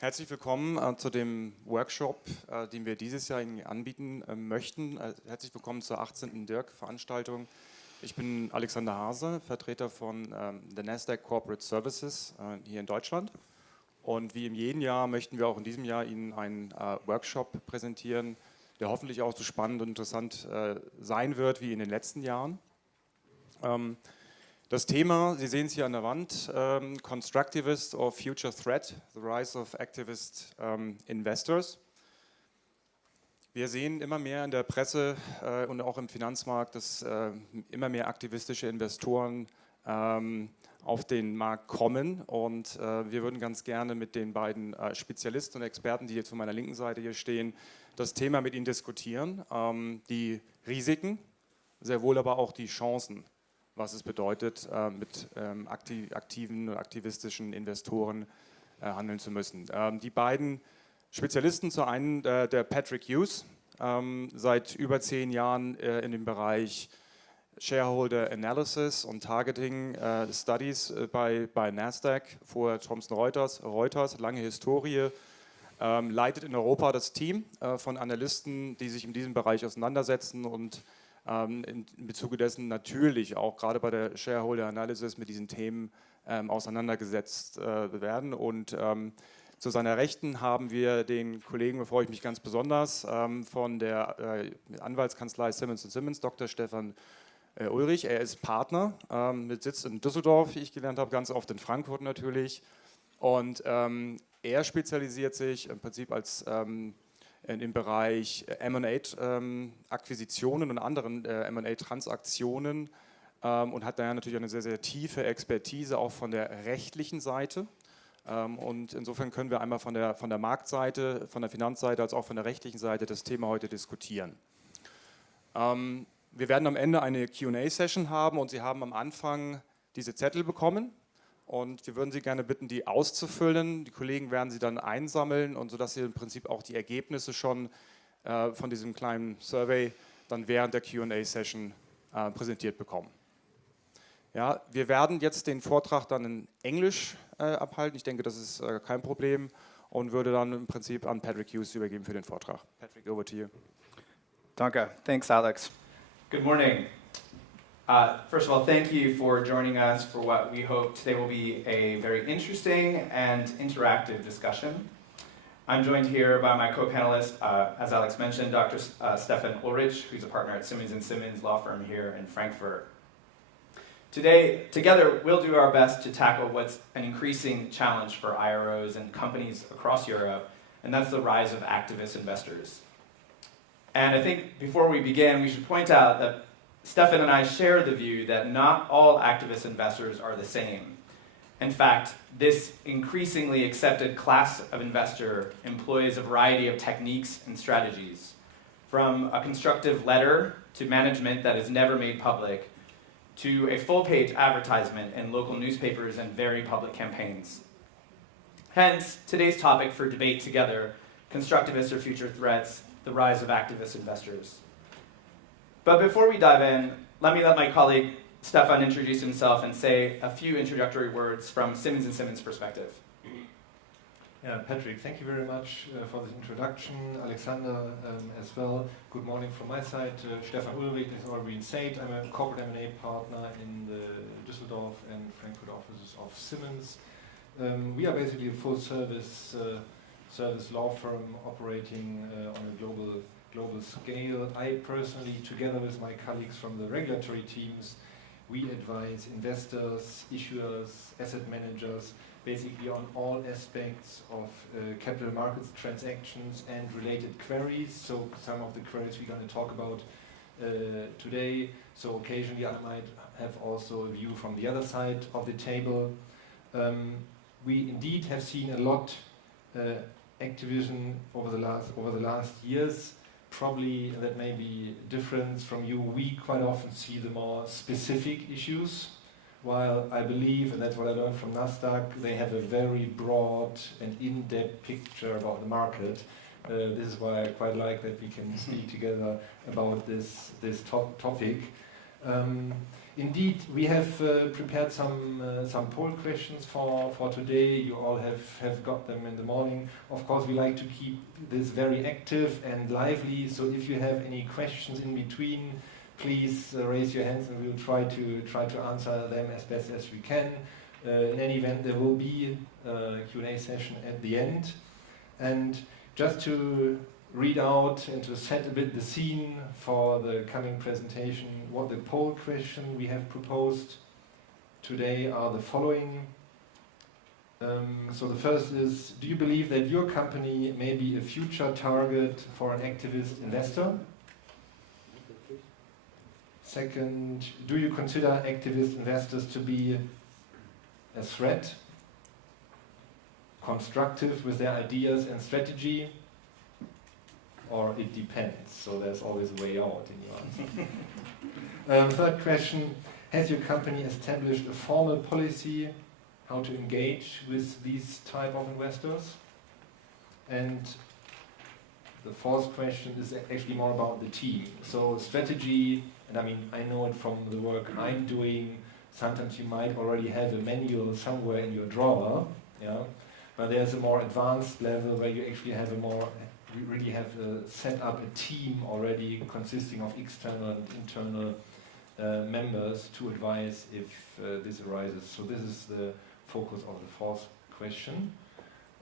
Herzlich willkommen zu dem Workshop, den wir dieses Jahr Ihnen anbieten möchten. Herzlich willkommen zur 18. DIRK-Veranstaltung. Ich bin Alexander Hase, Vertreter von der Nasdaq Corporate Services hier in Deutschland. Und wie in jedem Jahr möchten wir auch in diesem Jahr Ihnen einen Workshop präsentieren, der hoffentlich auch so spannend und interessant sein wird wie in den letzten Jahren. Das Thema, Sie sehen es hier an der Wand, Constructivists or Future Threat, the Rise of Activist Investors. Wir sehen immer mehr in der Presse und auch im Finanzmarkt, dass immer mehr aktivistische Investoren auf den Markt kommen, und wir würden ganz gerne mit den beiden Spezialisten und Experten, die hier zu meiner linken Seite hier stehen, das Thema mit Ihnen diskutieren, die Risiken, sehr wohl aber auch die Chancen, was es bedeutet, mit aktiven oder aktivistischen Investoren handeln zu müssen. Die beiden Spezialisten, zu einen der Patrick Hughes, seit über 10 Jahren in dem Bereich Shareholder Analysis und Targeting Studies bei Nasdaq, vorher Thomson Reuters, lange Historie, leitet in Europa das Team von Analysten, die sich in diesem Bereich auseinandersetzen und in Bezug dessen natürlich auch gerade bei der Shareholder Analysis mit diesen Themen auseinandergesetzt werden. Und zu seiner Rechten haben wir den Kollegen, da freue ich mich ganz besonders, von der Anwaltskanzlei Simmons, Dr. Stephan Ulrich. Er ist Partner mit Sitz in Düsseldorf, wie ich gelernt habe, ganz oft in Frankfurt natürlich. Und er spezialisiert sich im Prinzip als im Bereich M&A-Akquisitionen und anderen M&A-Transaktionen und hat daher natürlich eine sehr, sehr tiefe Expertise auch von der rechtlichen Seite. Und insofern können wir einmal von der Marktseite, von der Finanzseite als auch von der rechtlichen Seite das Thema heute diskutieren. Wir werden am Ende eine Q&A-Session haben und Sie haben am Anfang diese Zettel bekommen. Und wir würden Sie gerne bitten, die auszufüllen. Die Kollegen werden sie dann einsammeln, und sodass Sie im Prinzip auch die Ergebnisse schon von diesem kleinen Survey dann während der Q&A-Session präsentiert bekommen. Ja, wir werden jetzt den Vortrag dann in Englisch abhalten. Ich denke, das ist kein Problem, und würde dann im Prinzip an Patrick Hughes übergeben für den Vortrag. Patrick, over to you. Danke. Thanks, Alex. Good morning. First of all, thank you for joining us for what we hope today will be a very interesting and interactive discussion. I'm joined here by my co-panelist, as Alex mentioned, Dr. Stephan Ulrich, who's a partner at Simmons law firm here in Frankfurt. Today, together, we'll do our best to tackle what's an increasing challenge for IROs and companies across Europe, and that's the rise of activist investors. And I think before we begin, we should point out that Stephan and I share the view that not all activist investors are the same. In fact, this increasingly accepted class of investor employs a variety of techniques and strategies, from a constructive letter to management that is never made public, to a full-page advertisement in local newspapers and very public campaigns. Hence, today's topic for debate together, Constructivists or Future Threats, the Rise of Activist Investors. But before we dive in, let my colleague Stephan introduce himself and say a few introductory words from Simmons perspective. Yeah, Patrick, thank you very much for this introduction. Alexander as well. Good morning from my side. Stephan Ulrich has already been said. I'm a corporate M&A partner in the Düsseldorf and Frankfurt offices of Simmons. We are basically a full service law firm operating on a global scale. I personally, together with my colleagues from the regulatory teams, we advise investors, issuers, asset managers, basically on all aspects of capital markets transactions and related queries. So some of the queries we're going to talk about today. So occasionally I might have also a view from the other side of the table. We indeed have seen a lot activism over the last years. Probably that may be different from you. We quite often see the more specific issues, while I believe, and that's what I learned from Nasdaq, they have a very broad and in-depth picture about the market. This is why I quite like that we can speak together about this topic. Indeed, we have prepared some poll questions for today. You all have got them in the morning. Of course, we like to keep this very active and lively. So if you have any questions in between, please raise your hands, and we'll try to answer them as best as we can. In any event, there will be a Q&A session at the end. And just to read out and to set a bit the scene for the coming presentation, what the poll question we have proposed today are the following. So the first is, do you believe that your company may be a future target for an activist investor? Second, do you consider activist investors to be a threat, constructive with their ideas and strategy? Or it depends, so there's always a way out in your answer. Third question, has your company established a formal policy how to engage with these type of investors? And the fourth question is actually more about the team. So strategy, and I mean, I know it from the work I'm doing, sometimes you might already have a manual somewhere in your drawer, yeah? But there's a more advanced level where you actually have we really have set up a team already consisting of external and internal members to advise if this arises. So this is the focus of the fourth question.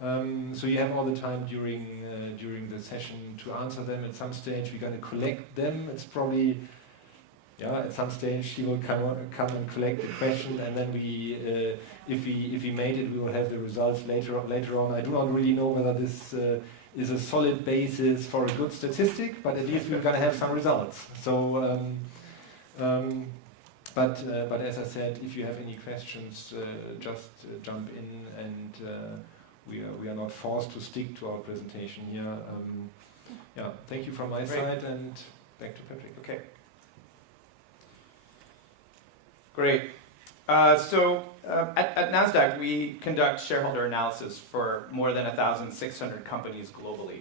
So you have all the time during the session to answer them. At some stage we're going to collect them. It's probably, yeah, at some stage she will come and collect the question, and then we, if we made it, we will have the results later on. I do not really know whether this is a solid basis for a good statistic, but at least we're going to have some results. So, but as I said, if you have any questions, just jump in, and we are not forced to stick to our presentation here. Yeah, thank you from my side, and back to Patrick. Okay. Great. So at Nasdaq, we conduct shareholder analysis for more than 1,600 companies globally.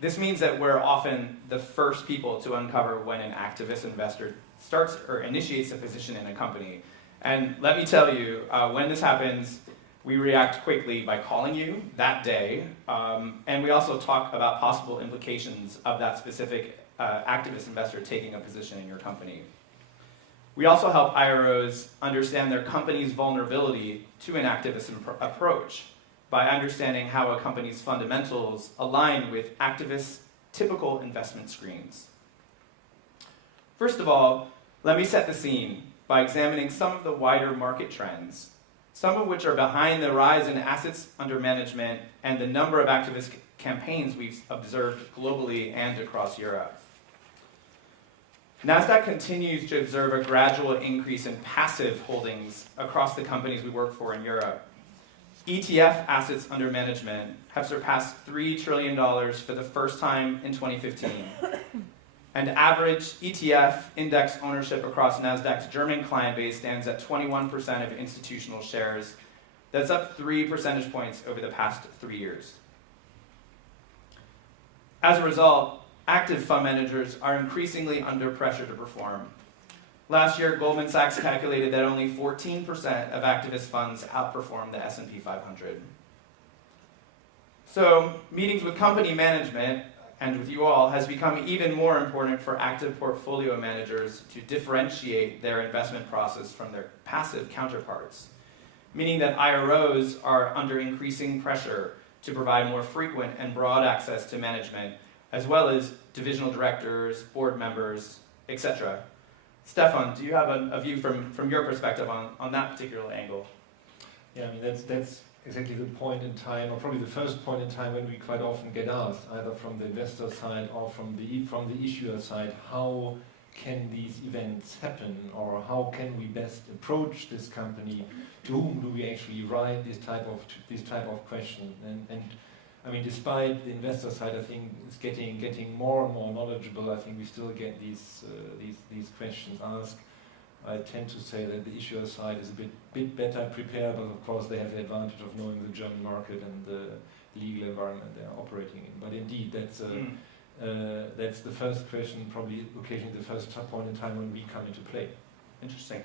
This means that we're often the first people to uncover when an activist investor starts or initiates a position in a company. And let me tell you, when this happens, we react quickly by calling you that day, and we also talk about possible implications of that specific activist investor taking a position in your company. We also help IROs understand their company's vulnerability to an activist approach by understanding how a company's fundamentals align with activists' typical investment screens. First of all, let me set the scene by examining some of the wider market trends, some of which are behind the rise in assets under management and the number of activist campaigns we've observed globally and across Europe. Nasdaq continues to observe a gradual increase in passive holdings across the companies we work for in Europe. ETF assets under management have surpassed $3 trillion for the first time in 2015. And average ETF index ownership across Nasdaq's German client base stands at 21% of institutional shares. That's up 3 percentage points over the past 3 years. As a result, active fund managers are increasingly under pressure to perform. Last year, Goldman Sachs calculated that only 14% of activist funds outperformed the S&P 500. So, meetings with company management and with you all has become even more important for active portfolio managers to differentiate their investment process from their passive counterparts, meaning that IROs are under increasing pressure to provide more frequent and broad access to management, as well as divisional directors, board members, etc. Stephan, do you have a view from your perspective on that particular angle? Yeah, I mean, that's exactly the point in time, or probably the first point in time when we quite often get asked, either from the investor side or from the issuer side, how can these events happen, or how can we best approach this company? To whom do we actually write this type of question? And I mean, despite the investor side, I think it's getting more and more knowledgeable. I think we still get these questions asked. I tend to say that the issuer side is a bit better prepared, but of course they have the advantage of knowing the German market and the legal environment they are operating in. But indeed, that's the first question, probably occasionally the first point in time when we come into play. Interesting.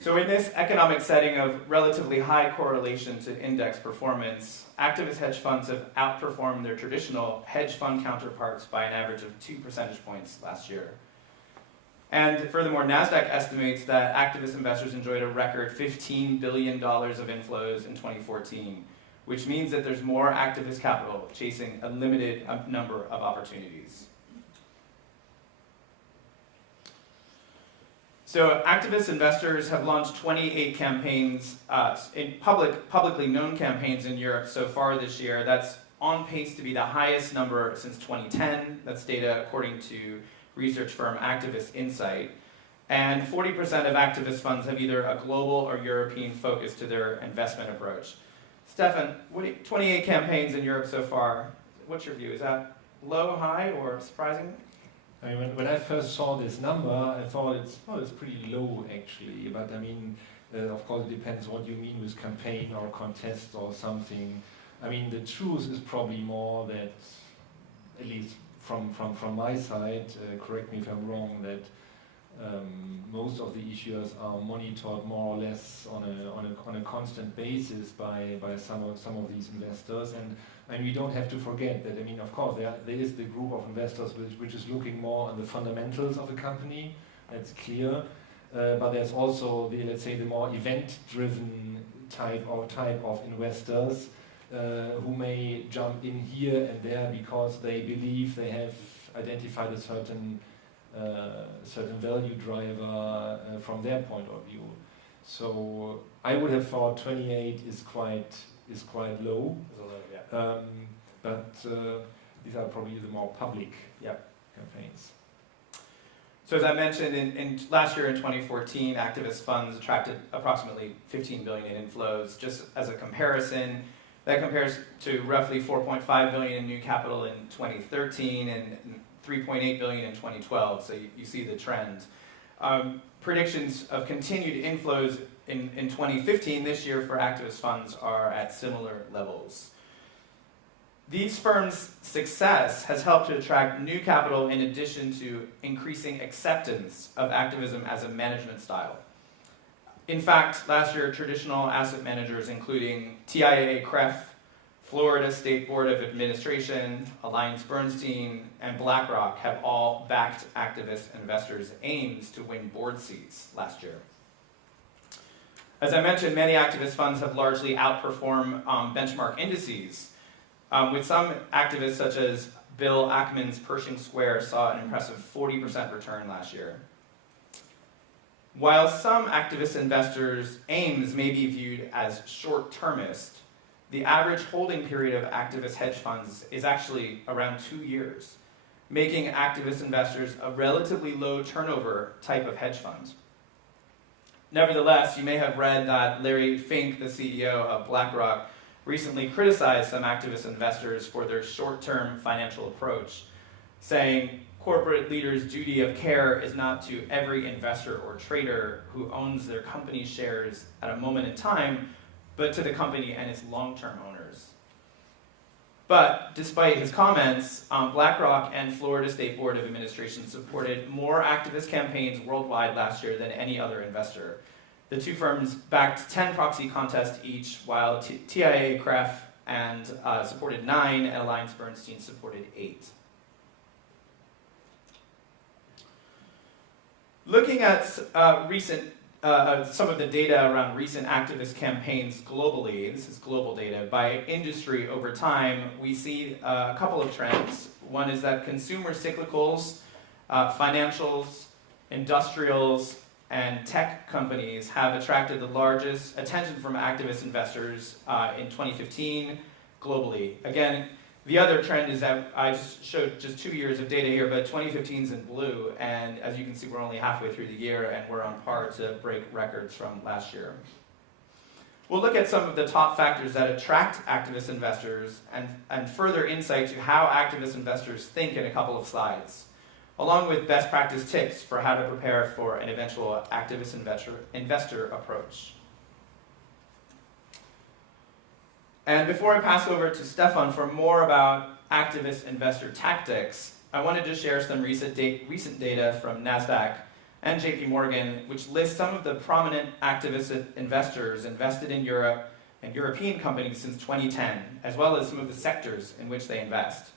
So in this economic setting of relatively high correlation to index performance, activist hedge funds have outperformed their traditional hedge fund counterparts by an average of 2 percentage points last year. And furthermore, Nasdaq estimates that activist investors enjoyed a record $15 billion of inflows in 2014, which means that there's more activist capital chasing a limited number of opportunities. So activist investors have launched 28 campaigns, in publicly known campaigns in Europe so far this year. That's on pace to be the highest number since 2010. That's data according to research firm Activist Insight. And 40% of activist funds have either a global or European focus to their investment approach. Stephan, 28 campaigns in Europe so far. What's your view? Is that low, high, or surprising? I mean, when I first saw this number, I thought it's pretty low actually. But I mean, of course, it depends what you mean with campaign or contest or something. I mean, the truth is probably more that, at least from my side, correct me if I'm wrong, that most of the issuers are monitored more or less on a constant basis by some of these investors. And we don't have to forget that, I mean, of course, there is the group of investors which is looking more on the fundamentals of the company, that's clear. But there's also the, let's say, the more event-driven type of investors who may jump in here and there because they believe they have identified a certain value driver from their point of view. So I would have thought 28 is quite low. But these are probably the more public campaigns. So as I mentioned, in last year in 2014, activist funds attracted approximately 15 billion in inflows. Just as a comparison, that compares to roughly 4.5 billion in new capital in 2013 and 3.8 billion in 2012. So you see the trend. Predictions of continued inflows in 2015 this year for activist funds are at similar levels. These firms' success has helped to attract new capital in addition to increasing acceptance of activism as a management style. In fact, last year, traditional asset managers including TIAA-CREF, Florida State Board of Administration, AllianceBernstein, and BlackRock have all backed activist investors' aims to win board seats last year. As I mentioned, many activist funds have largely outperformed benchmark indices, with some activists such as Bill Ackman's Pershing Square saw an impressive 40% return last year. While some activist investors' aims may be viewed as short-termist, the average holding period of activist hedge funds is actually around 2 years, making activist investors a relatively low turnover type of hedge fund. Nevertheless, you may have read that Larry Fink, the CEO of BlackRock, recently criticized some activist investors for their short-term financial approach, saying corporate leaders' duty of care is not to every investor or trader who owns their company shares at a moment in time, but to the company and its long-term owners. But despite his comments, BlackRock and Florida State Board of Administration supported more activist campaigns worldwide last year than any other investor. The two firms backed 10 proxy contests each, while TIAA-CREF and supported 9, and AllianceBernstein supported 8. Looking at some of the data around recent activist campaigns globally, this is global data, by industry over time, we see a couple of trends. One is that consumer cyclicals, financials, industrials, and tech companies have attracted the largest attention from activist investors in 2015 globally. Again, the other trend is that I just showed just 2 years of data here, but 2015 is in blue, and as you can see, we're only halfway through the year, and we're on par to break records from last year. We'll look at some of the top factors that attract activist investors and further insight to how activist investors think in a couple of slides, along with best practice tips for how to prepare for an eventual activist investor approach. And before I pass over to Stephan for more about activist investor tactics, I wanted to share some recent data from Nasdaq and JP Morgan, which lists some of the prominent activist investors invested in Europe and European companies since 2010, as well as some of the sectors in which they invest.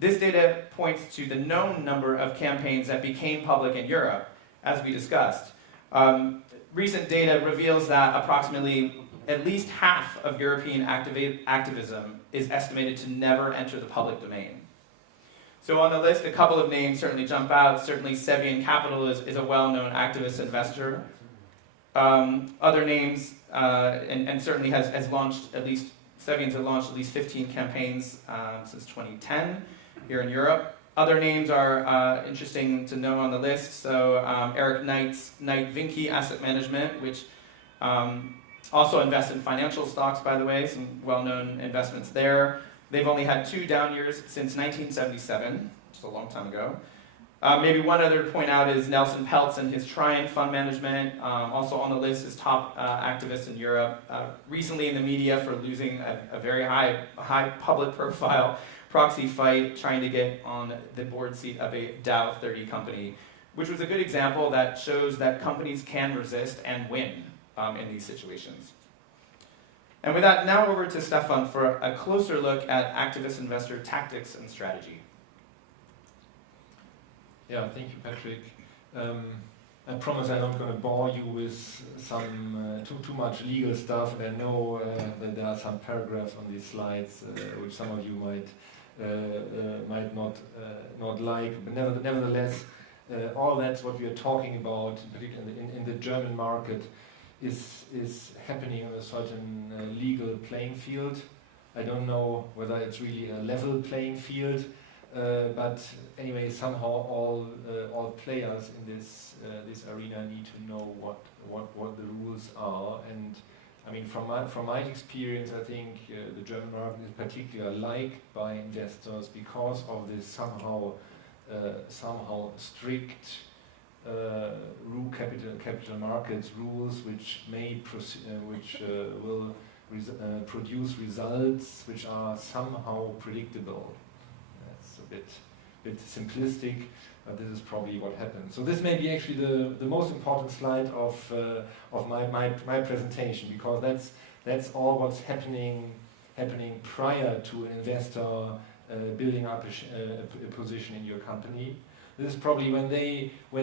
This data points to the known number of campaigns that became public in Europe, as we discussed. Recent data reveals that approximately at least half of European activism is estimated to never enter the public domain. So on the list, a couple of names certainly jump out. Certainly Sevian Capital is a well-known activist investor. Other names, and certainly has launched at least, Sevians have launched at least 15 campaigns since 2010 here in Europe. Other names are interesting to know on the list. So Eric Knight's Knight Vinke Asset Management, which also invests in financial stocks, by the way, some well-known investments there. They've only had 2 down years since 1977, just a long time ago. Maybe one other to point out is Nelson Peltz and his Triumph Fund Management. Also on the list is top activists in Europe. Recently in the media for losing a very high public profile proxy fight trying to get on the board seat of a Dow 30 company, which was a good example that shows that companies can resist and win in these situations. And with that, now over to Stephan for a closer look at activist investor tactics and strategy. Yeah, thank you, Patrick. I promise I'm not going to bore you with some too much legal stuff, and I know that there are some paragraphs on these slides which some of you might not like, but nevertheless, all that's what we are talking about, particularly in the German market, is happening on a certain legal playing field. I don't know whether it's really a level playing field, but anyway, somehow all players in this arena need to know what the rules are. And I mean, from my experience, I think the German market is particularly liked by investors because of this somehow strict capital markets rules, which will produce results which are somehow predictable. That's a bit simplistic, but this is probably what happens. So this may be actually the most important slide of my presentation, because that's all what's happening prior to an investor building up a position in your company. This is probably when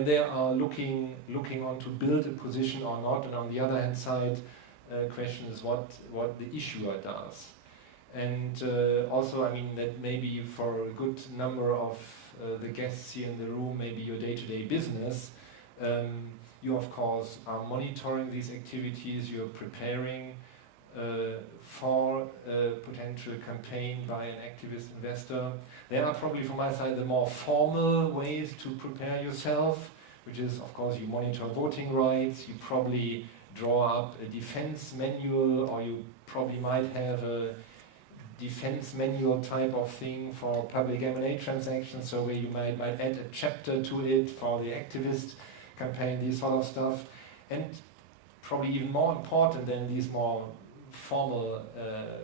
they are looking on to build a position or not, and on the other hand side, question is what the issuer does. And also, I mean, that maybe for a good number of the guests here in the room, maybe your day-to-day business, you of course are monitoring these activities, you're preparing for a potential campaign by an activist investor. There are probably from my side the more formal ways to prepare yourself, which is of course you monitor voting rights, you probably draw up a defense manual, or you probably might have a defense manual type of thing for public M&A transactions, so where you might add a chapter to it for the activist campaign, this sort of stuff. And probably even more important than these more formal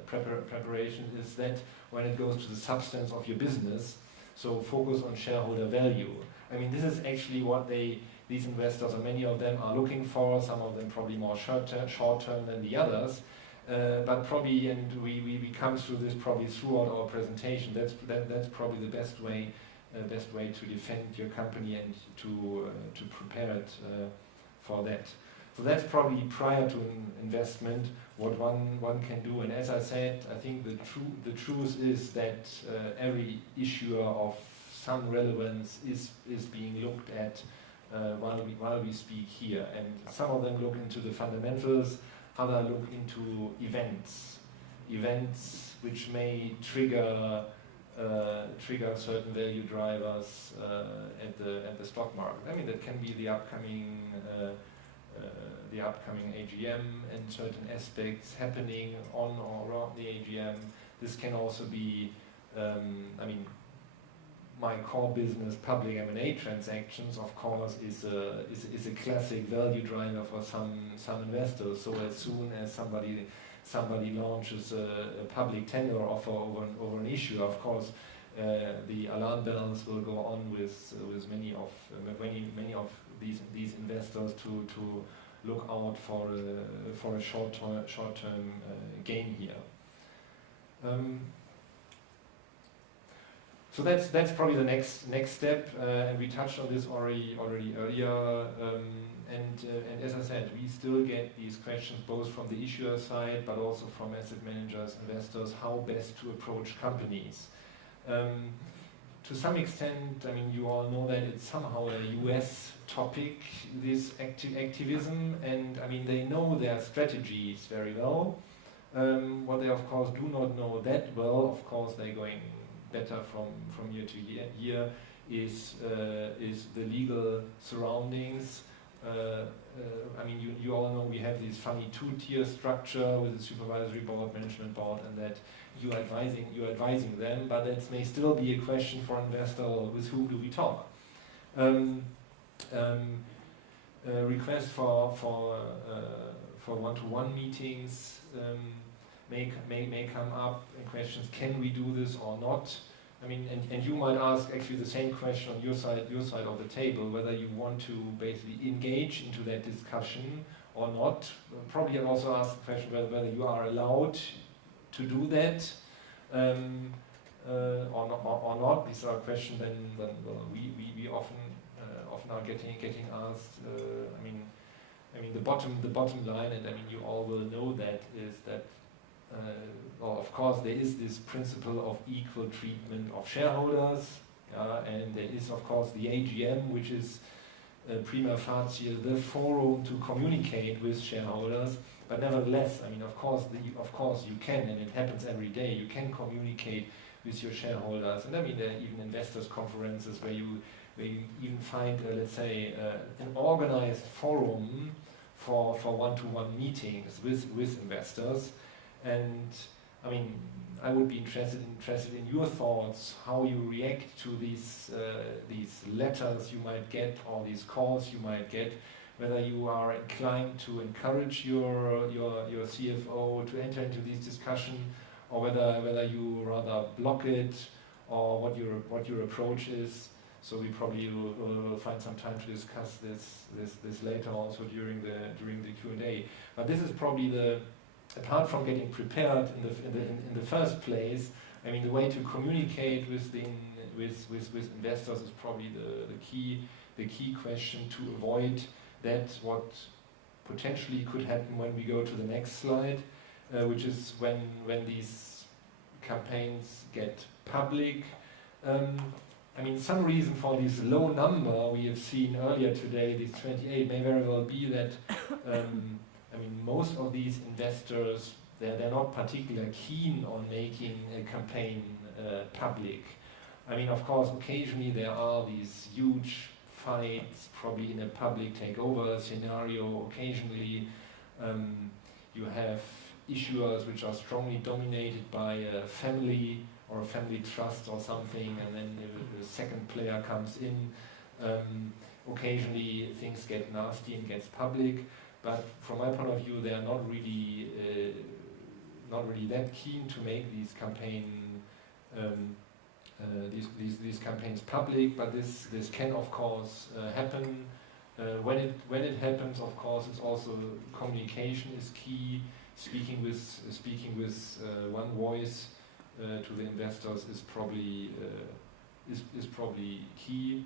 preparation is that when it goes to the substance of your business, so focus on shareholder value. I mean, this is actually what these investors, or many of them, are looking for. Some of them probably more short term than the others, but probably, and we come through this probably throughout our presentation. That's probably the best way to defend your company and to prepare it for that. So that's probably prior to an investment what one can do. And as I said, I think the truth is that every issuer of some relevance is being looked at while we speak here. And some of them look into the fundamentals, others look into events which may trigger certain value drivers at the stock market. I mean, that can be the upcoming AGM and certain aspects happening on or around the AGM. This can also be, I mean, my core business, public M&A transactions, of course, is a classic value driver for some investors. So as soon as somebody launches a public tender offer over an issue, of course, the alarm bells will go on with many of these investors to look out for a short-term gain here. So that's probably the next step, and we touched on this already earlier. And as I said, we still get these questions both from the issuer side, but also from asset managers, investors, how best to approach companies. To some extent, I mean, you all know that it's somehow a US topic, this activism, and I mean, they know their strategies very well. What they of course do not know that well, of course, they're going better from year to year, is the legal surroundings. I mean, you all know we have this funny two-tier structure with the supervisory board, management board, and that you're advising them, but that may still be a question for an investor: with whom do we talk? Requests for one-to-one meetings may come up, and questions: can we do this or not? I mean, and you might ask actually the same question on your side of the table, whether you want to basically engage into that discussion or not. Probably I'd also ask the question whether you are allowed to do that or not. These are questions then we often are getting asked. I mean the bottom line, and I mean you all will know that, is that well, of course there is this principle of equal treatment of shareholders, and there is of course the AGM, which is prima facie the forum to communicate with shareholders. But nevertheless, I mean, of course you can, and it happens every day. You can communicate with your shareholders, and I mean there are even investors' conferences where you even find, let's say, an organized forum for one-to-one meetings with investors. And I mean, I would be interested in your thoughts, how you react to these letters you might get, or these calls you might get, whether you are inclined to encourage your CFO to enter into this discussion, or whether you rather block it, or what your approach is. So we probably will find some time to discuss this later, also during the Q&A. But this is probably apart from getting prepared in the first place, I mean, the way to communicate with investors is probably the key question, to avoid that what potentially could happen when we go to the next slide, which is when these campaigns get public. I mean, some reason for this low number we have seen earlier today, these 28, may very well be that I mean, most of these investors, they're not particularly keen on making a campaign public. I mean, of course, occasionally there are these huge fights, probably in a public takeover scenario. Occasionally you have issuers which are strongly dominated by a family or a family trust or something, and then the second player comes in. Occasionally things get nasty and gets public. But from my point of view, they are not really that keen to make these these campaigns public. But this can of course happen. When it happens, of course, it's also communication is key. Speaking with one voice to the investors is probably key.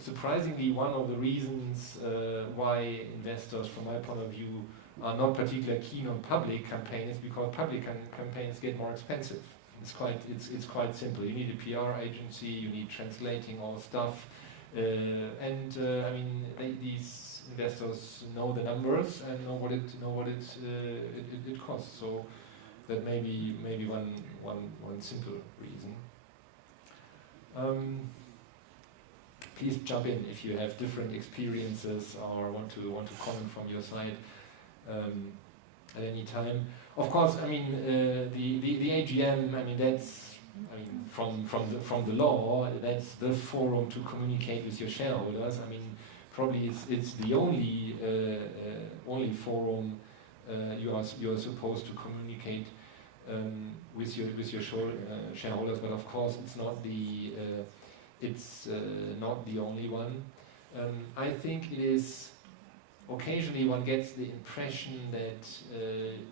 Surprisingly, one of the reasons why investors, from my point of view, are not particularly keen on public campaigns is because public campaigns get more expensive. It's quite simple. You need a PR agency, you need translating all stuff, and I mean these investors know the numbers and know what it costs. So that may be one simple reason. Please jump in if you have different experiences or want to comment from your side at any time. Of course, I mean the AGM. I mean that's from the law, that's the forum to communicate with your shareholders. I mean probably it's the only forum you are supposed to communicate with your shareholders. But of course, it's not the only one. I think it is, occasionally one gets the impression that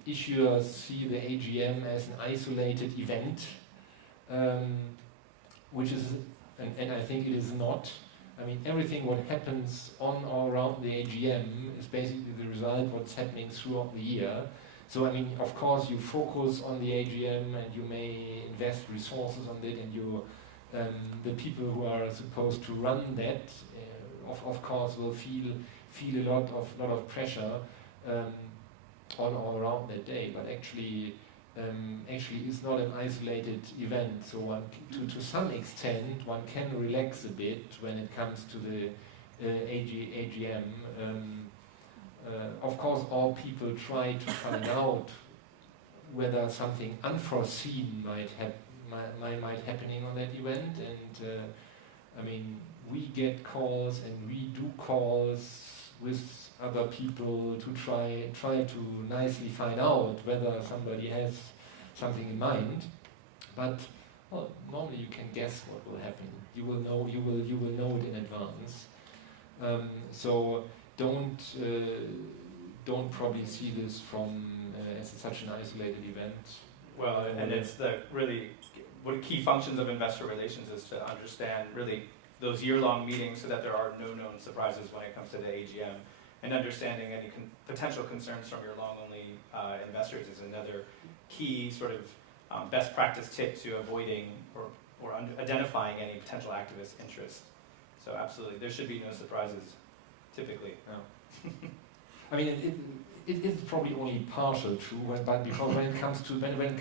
issuers see the AGM as an isolated event, which is, and I think it is not. I mean, everything what happens on or around the AGM is basically the result of what's happening throughout the year. So, I mean, of course, you focus on the AGM and you may invest resources on it, and you, the people who are supposed to run that, of course, will feel a lot of pressure on or around that day. But actually, it's not an isolated event. So one, to some extent, one can relax a bit when it comes to the AGM. Of course, all people try to find out whether something unforeseen might happening on that event, and I mean, we get calls and we do calls with other people to try to nicely find out whether somebody has something in mind. But well, normally you can guess what will happen. You will know it in advance. So don't probably see this from as such an isolated event. Well, and it's the really what key functions of investor relations is to understand really those year-long meetings so that there are no known surprises when it comes to the AGM, and understanding any potential concerns from your long-only investors is another key sort of best practice tip to avoiding or identifying any potential activist interest. So absolutely, there should be no surprises, typically. No. I mean, it is probably only partial true, but because when it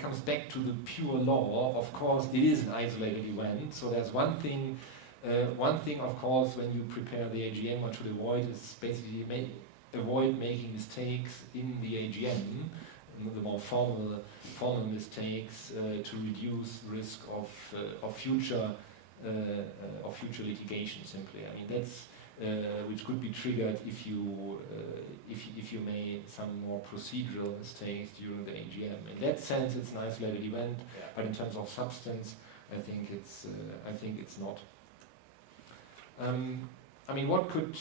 comes back to the pure law, of course, it is an isolated event. So there's one thing, of course, when you prepare the AGM, what should avoid is basically avoid making mistakes in the AGM, the more formal mistakes, to reduce risk of future litigation. Simply, I mean that's. Which could be triggered if you made some more procedural mistakes during the AGM. In that sense, it's an isolated event, but in terms of substance, I think it's not. I mean, what could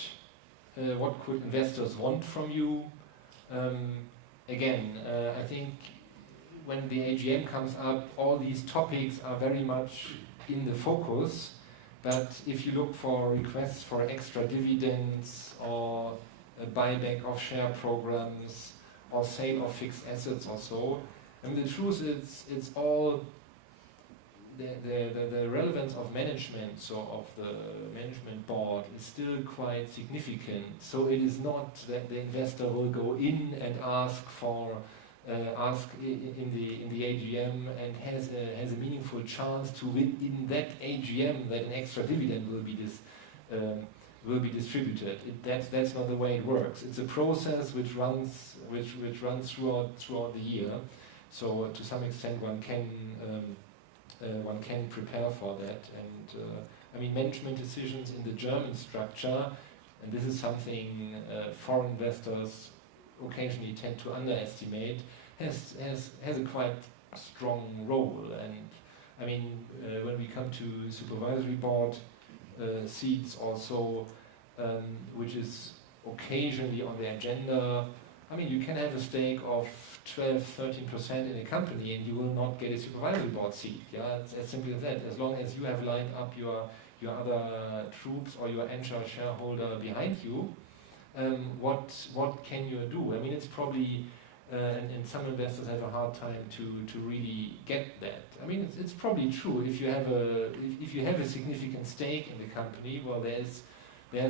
investors want from you? Again, I think when the AGM comes up, all these topics are very much in the focus. But if you look for requests for extra dividends or a buyback of share programs or sale of fixed assets or so, I mean, the truth is it's all the relevance of management, so of the management board, is still quite significant. So it is not that the investor will go in and ask in the AGM and has a meaningful chance to win in that AGM that an extra dividend will be distributed. That's not the way it works. It's a process which runs throughout the year. So to some extent one can prepare for that. And I mean, management decisions in the German structure, and this is something foreign investors occasionally tend to underestimate, has a quite strong role. And I mean, when we come to supervisory board seats also, which is occasionally on the agenda, I mean, you can have a stake of 12-13% in a company and you will not get a supervisory board seat. Yeah, it's as simple as that. As long as you have lined up your other troops or your anchor shareholder behind you, what can you do? I mean, it's probably, and some investors have a hard time to really get that. I mean, it's probably true. If you have a significant stake in the company, well, there's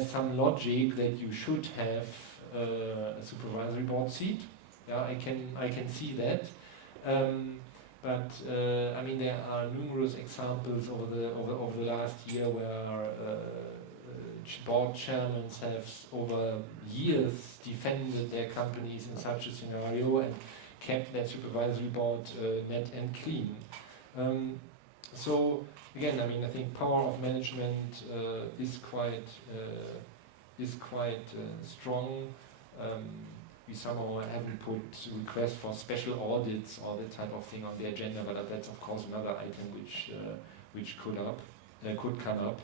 some logic that you should have a supervisory board seat. Yeah, I can see that. But I mean, there are numerous examples over the last year where board chairmen have over years defended their companies in such a scenario and kept their supervisory board net and clean. So again, I mean, I think power of management is quite strong. We somehow haven't put requests for special audits or that type of thing on the agenda, but that's of course another item which could come up.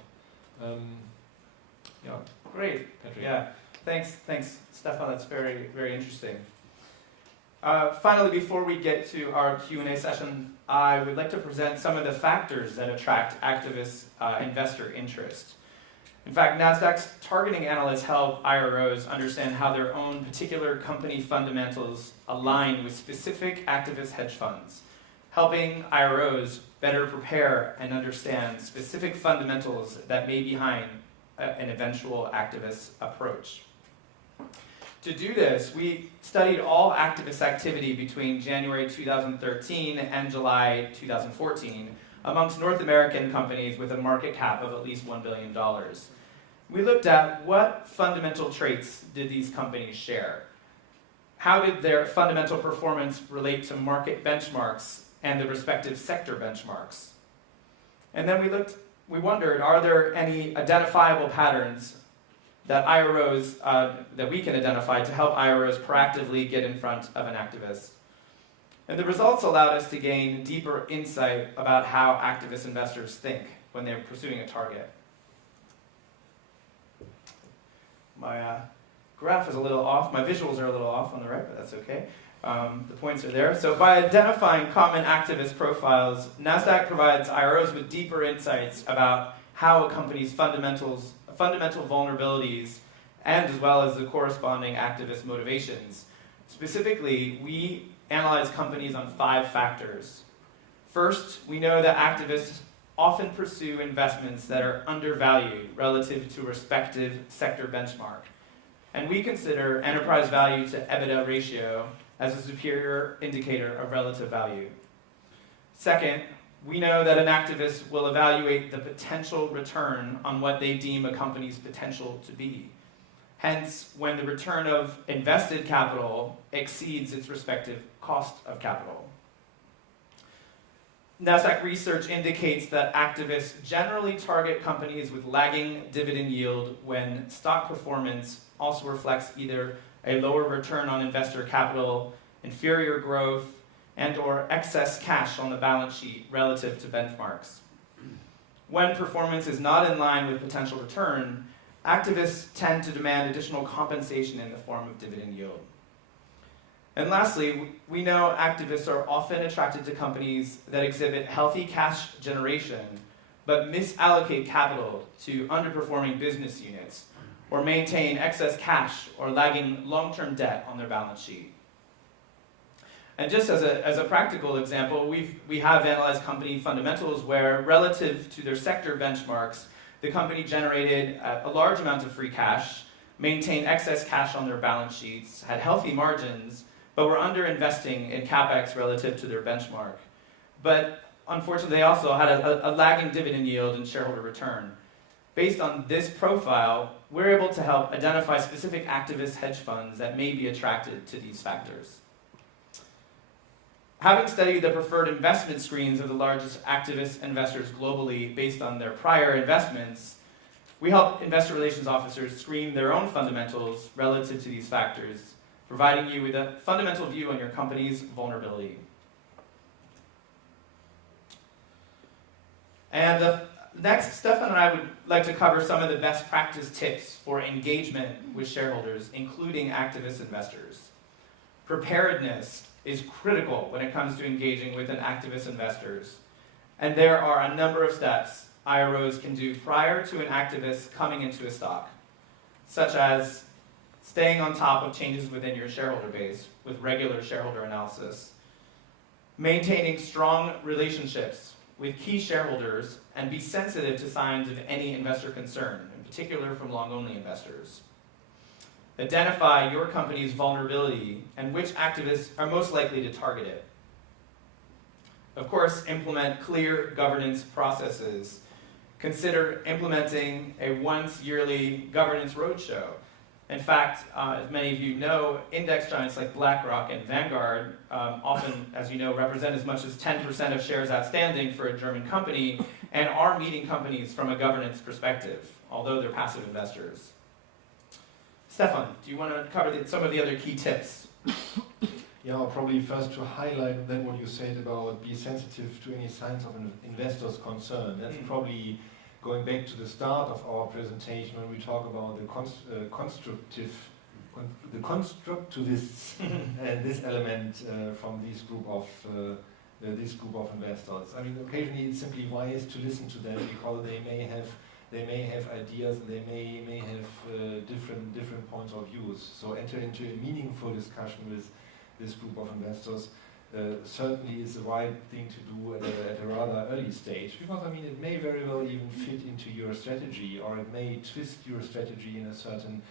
Yeah, great. Patrick. Yeah, thanks, Stephan. That's very, very interesting. Finally, before we get to our Q&A session, I would like to present some of the factors that attract activist investor interest. In fact, Nasdaq's targeting analysts help IROs understand how their own particular company fundamentals align with specific activist hedge funds, helping IROs better prepare and understand specific fundamentals that may be behind an eventual activist approach. To do this, we studied all activist activity between January 2013 and July 2014 amongst North American companies with a market cap of at least $1 billion. We looked at what fundamental traits did these companies share. How did their fundamental performance relate to market benchmarks and the respective sector benchmarks? And then we wondered, are there any identifiable patterns that IROs, that we can identify to help IROs proactively get in front of an activist? And the results allowed us to gain deeper insight about how activist investors think when they're pursuing a target. My graph is a little off, my visuals are a little off on the right, but that's okay. The points are there. So by identifying common activist profiles, Nasdaq provides IROs with deeper insights about how a company's fundamental vulnerabilities and as well as the corresponding activist motivations. Specifically, we analyze companies on 5 factors. First, we know that activists often pursue investments that are undervalued relative to a respective sector benchmark. And we consider enterprise value to EBITDA ratio as a superior indicator of relative value. Second, we know that an activist will evaluate the potential return on what they deem a company's potential to be. Hence, when the return of invested capital exceeds its respective cost of capital. Nasdaq research indicates that activists generally target companies with lagging dividend yield when stock performance also reflects either a lower return on investor capital, inferior growth, and or excess cash on the balance sheet relative to benchmarks. When performance is not in line with potential return, activists tend to demand additional compensation in the form of dividend yield. And lastly, we know activists are often attracted to companies that exhibit healthy cash generation, but misallocate capital to underperforming business units, or maintain excess cash or lagging long-term debt on their balance sheet. And just as a practical example, we have analyzed company fundamentals where, relative to their sector benchmarks, the company generated a large amount of free cash, maintained excess cash on their balance sheets, had healthy margins, but were under-investing in CapEx relative to their benchmark. But unfortunately, they also had a lagging dividend yield and shareholder return. Based on this profile, we're able to help identify specific activist hedge funds that may be attracted to these factors. Having studied the preferred investment screens of the largest activist investors globally based on their prior investments, we help investor relations officers screen their own fundamentals relative to these factors, providing you with a fundamental view on your company's vulnerability. And next, Stephan and I would like to cover some of the best practice tips for engagement with shareholders, including activist investors. Preparedness is critical when it comes to engaging with an activist investors. And there are a number of steps IROs can do prior to an activist coming into a stock, such as staying on top of changes within your shareholder base with regular shareholder analysis, maintaining strong relationships with key shareholders and be sensitive to signs of any investor concern, in particular from long-only investors. Identify your company's vulnerability and which activists are most likely to target it. Of course, implement clear governance processes. Consider implementing a once-yearly governance roadshow. In fact, as many of you know, index giants like BlackRock and Vanguard often, as you know, represent as much as 10% of shares outstanding for a German company and are meeting companies from a governance perspective, although they're passive investors. Stephan, do you want to cover some of the other key tips? Yeah, I'll probably first to highlight then what you said about be sensitive to any signs of an investor's concern. That's probably going back to the start of our presentation when we talk about the constructivists and this element from this group of investors. I mean, occasionally it's simply wise to listen to them because they may have ideas and they may have different points of views. So enter into a meaningful discussion with this group of investors certainly is the right thing to do at a rather early stage, because I mean it may very well even fit into your strategy, or it may twist your strategy in a certain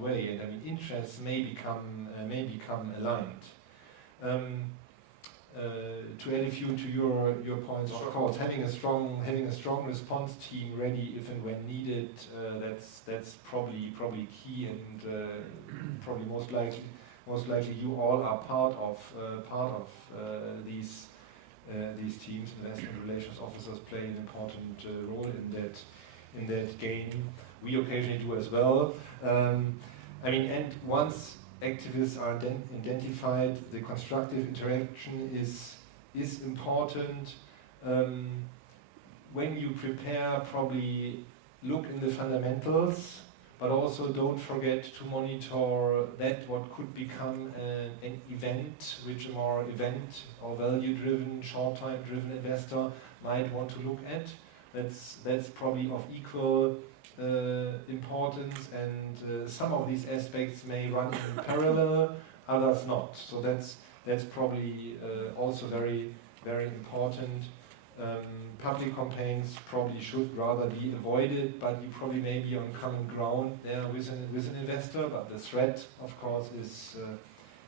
way, and I mean interests may become aligned. To add a few to your points, of course, having a strong response team ready if and when needed, that's probably key, and probably most likely you all are part of these teams. Investment relations officers play an important role in that game. We occasionally do as well. I mean, and once activists are identified, the constructive interaction is important. When you prepare, probably look in the fundamentals, but also don't forget to monitor that what could become an event, which a more event or value-driven, short-time-driven investor might want to look at. That's probably of equal importance, and some of these aspects may run in parallel, others not. So that's probably also very, very important. Public campaigns probably should rather be avoided, but you probably may be on common ground there with an investor. But the threat, of course,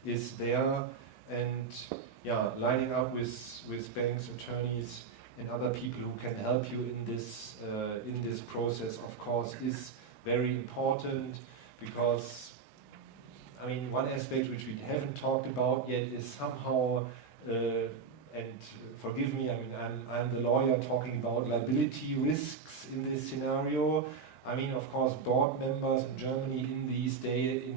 is there, and yeah, lining up with banks, attorneys, and other people who can help you in this process, of course, is very important, because I mean one aspect which we haven't talked about yet is somehow, and forgive me, I mean I'm the lawyer talking about liability risks in this scenario. I mean, of course, board members in Germany in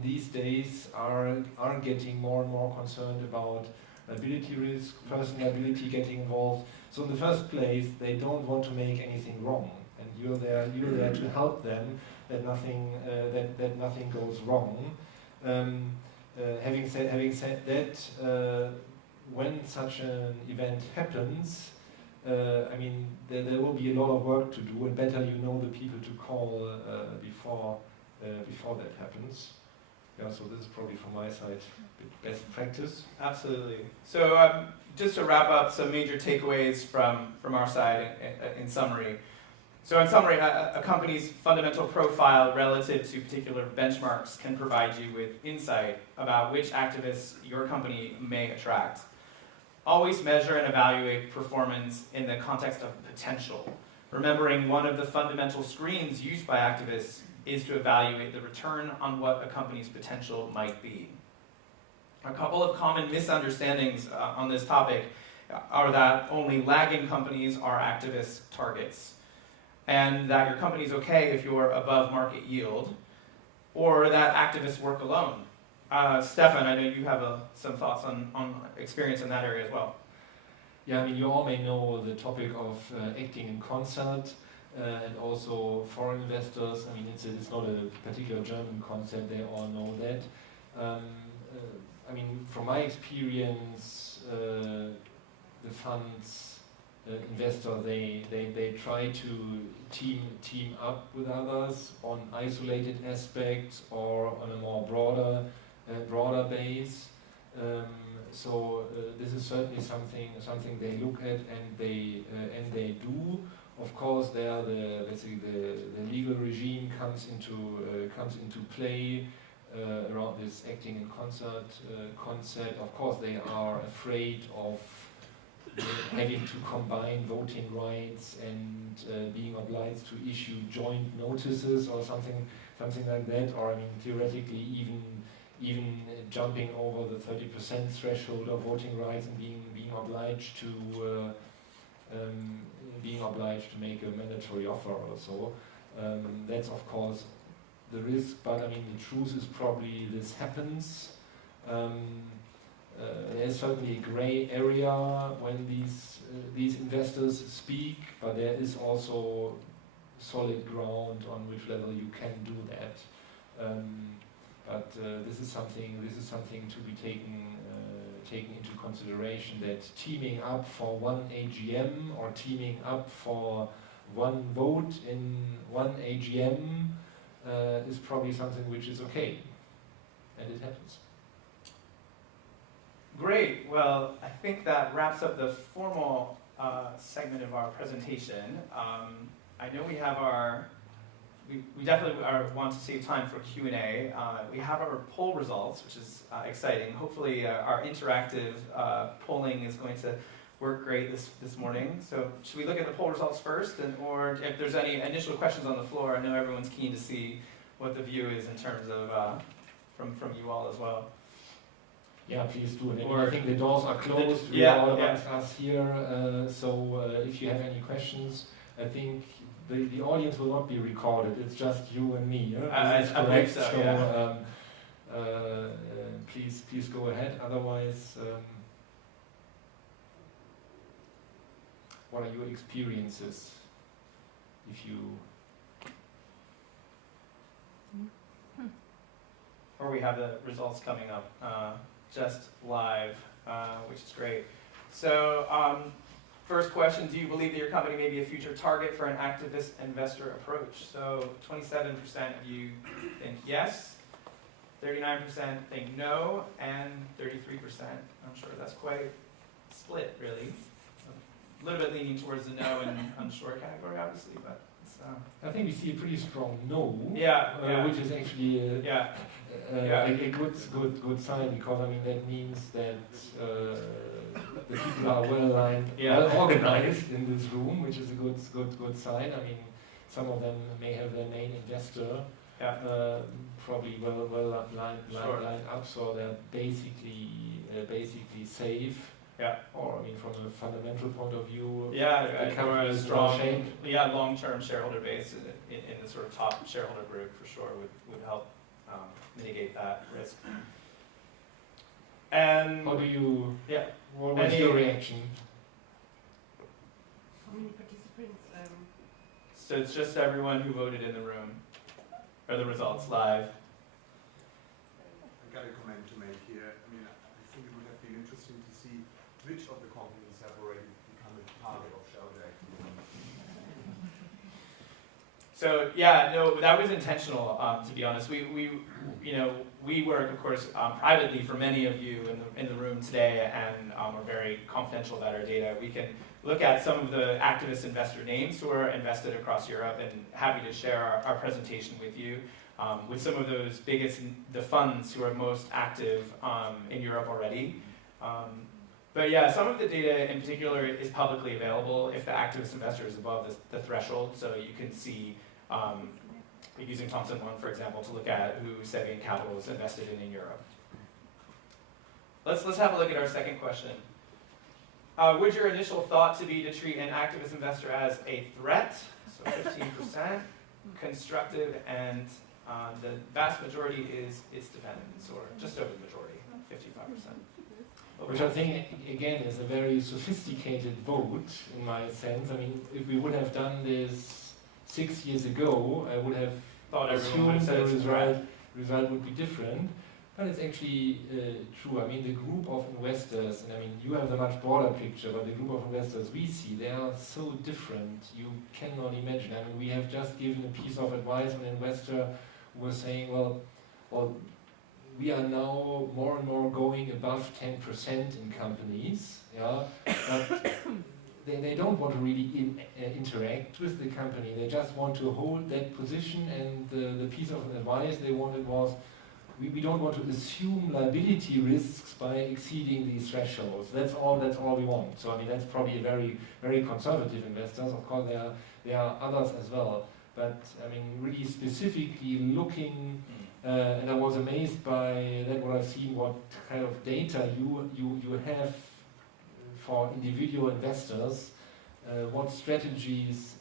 these days are getting more and more concerned about liability risk, personal liability getting involved. So in the first place, they don't want to make anything wrong, and you're there to help them that nothing goes wrong. Having said that, when such an event happens, I mean there will be a lot of work to do, and better you know the people to call before that happens. Yeah, so this is probably from my side best practice. Absolutely. So just to wrap up some major takeaways from our side in summary. So in summary, a company's fundamental profile relative to particular benchmarks can provide you with insight about which activists your company may attract. Always measure and evaluate performance in the context of potential, remembering one of the fundamental screens used by activists is to evaluate the return on what a company's potential might be. A couple of common misunderstandings on this topic are that only lagging companies are activist targets, and that your company's okay if you're above market yield, or that activists work alone. Stephan, I know you have some thoughts on experience in that area as well. Yeah, I mean, you all may know the topic of acting in concert, and also foreign investors. I mean, it's not a particular German concept, they all know that. I mean, from my experience, the funds investor, they try to team up with others on isolated aspects or on a more broader base. So this is certainly something they look at, and they do. Of course, there the legal regime comes into play around this acting in concert concept. Of course, they are afraid of having to combine voting rights and being obliged to issue joint notices or something like that. Or I mean, theoretically, even jumping over the 30% threshold of voting rights and being obliged to make a mandatory offer or so. That's of course the risk, but I mean the truth is probably this happens. There's certainly a grey area when these investors speak, but there is also solid ground on which level you can do that. But this is something to be taken into consideration, that teaming up for one AGM or teaming up for one vote in one AGM is probably something which is okay, and it happens. Great. Well, I think that wraps up the formal segment of our presentation. I know we have we definitely want to save time for Q&A. We have our poll results, which is exciting. Hopefully our interactive polling is going to work great this morning. So should we look at the poll results first, or if there's any initial questions on the floor? I know everyone's keen to see what the view is in terms of from you all as well. Yeah, please do. And I think the doors are closed. We yeah, are all yeah. amongst us here. So if you have any questions, I think the audience will not be recorded. It's just you and me. I believe so, yeah. Please go ahead. Otherwise, what are your experiences? If you Or we have the results coming up just live, which is great. So first question, do you believe that your company may be a future target for an activist investor approach? So 27% of you think yes, 39% think no, and 33%, I'm sure that's quite split, really. A little bit leaning towards the no and unsure category, obviously, but it's... I think we see a pretty strong no, yeah. which is actually Yeah. a good sign, because I mean that means that the people are well aligned, well organized in this room, which is a good sign. I mean, some of them may have their main investor probably well lined up, so they're basically safe. Yeah. Or I mean, from a fundamental point of view, the company or a is strong, shape. long-term shareholder base in the sort of top shareholder group for sure would help mitigate that risk. And How do you? Yeah. What was your reaction? How many participants? So it's just everyone who voted in the room. Are the results live? I've got a comment to make here. I mean, I think it would have been interesting to see which of the companies have already become a target of shareholder activism. So yeah, no, that was intentional. To be honest, we work, of course, privately for many of you in the room today, and we're very confidential about our data. We can look at some of the activist investor names who are invested across Europe, and happy to share our presentation with you with some of those the funds who are most active in Europe already. But yeah, some of the data in particular is publicly available if the activist investor is above the threshold. So you can see, using Thomson 1, for example, to look at who Sevian Capital is invested in Europe. Let's have a look at our second question. Would your initial thought to be to treat an activist investor as a threat? So 15%, constructive, and the vast majority is its dependents, or just over the majority, 55%. Which I think, again, is a very sophisticated vote, in my sense. I mean, if we would have done this 6 years ago, I would have assumed the result would be different. But it's actually true. I mean, the group of investors, and I mean, you have the much broader picture, but the group of investors we see, they are so different, you cannot imagine. I mean, we have just given a piece of advice on an investor who was saying, well, we are now more and more going above 10% in companies, but they don't want to really interact with the company. They just want to hold that position, and the piece of advice they wanted was, we don't want to assume liability risks by exceeding these thresholds. That's all we want. So I mean, that's probably a very, very conservative investors. Of course, there are others as well. But I mean, really specifically looking, and I was amazed by that. What I've seen, what kind of data you have for individual investors, what strategies